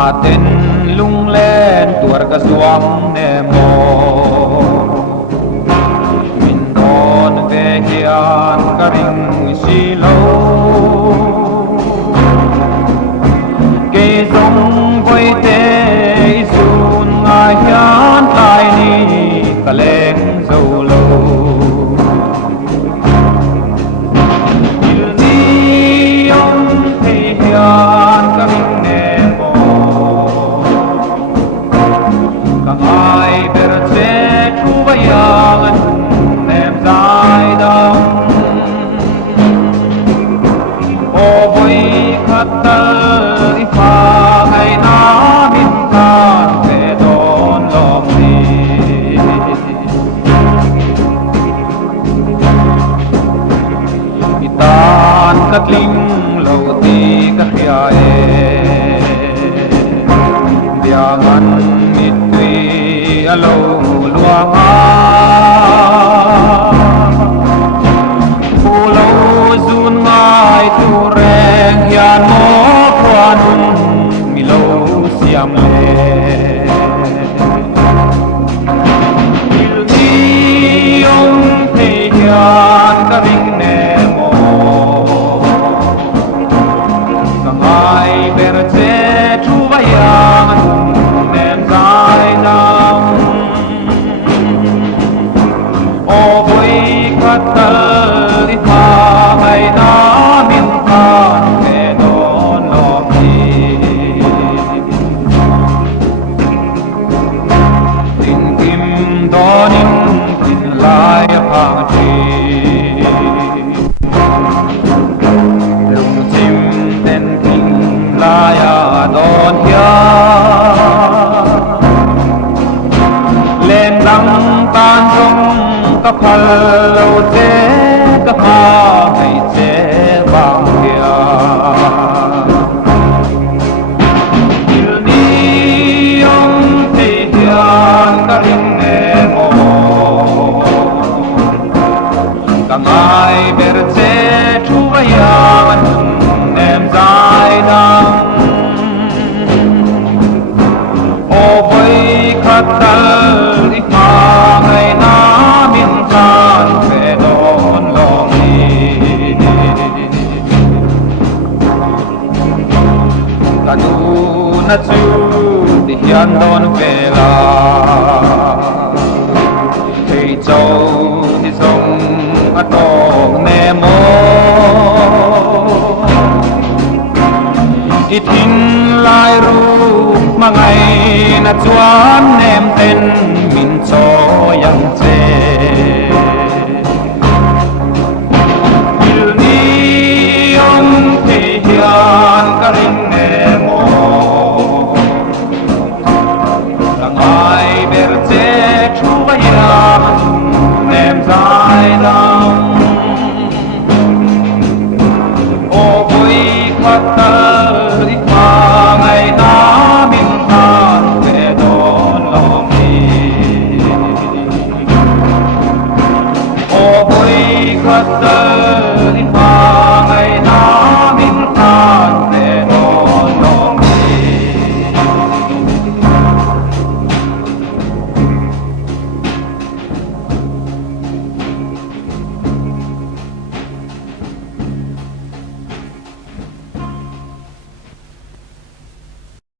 Mahte'n lunglên tuar ka zuam nemo min don ve hian ka ring silo ke zawng bawihte sun ngai hian Tlâini ka lêng zeuh lo hian ka ring nemo ka ngai ber che thu bayang nem zai dang o voi khatal i pha ngai na min kan ve don lom ni itan katling lo ti ka khia e biangan mit tui alo luanga pulo zun ngai tu reng hian mo Khuanu'n mi lo siam le il ni ong te hian ka ring nemo ngai ber che thu bayang nem zai dang o voi khatal i pha ngai na min kan ve don lom ni tin kim danin tin lai phang chi lung chim ten king laya don hian lên đăng tan rong ka phal lo che ka pha ngày che bang kia il ni ong te hian ka ring nemo ka ngai ber che thu bayang nem zai dang o voi khatal i pha ngai na min kan ve don lom ni ka tu na chu ti hian don ve la thei châu ni zawng a tong nemo i thin lai ru ma ngai na chuan Nemte'n min cho yang che il ni ong te hian ka ring nemo ka ngai ber che thu bayang nem zai dang o voi khatal i pha ngai na min kan ve don lom ni o voi khatal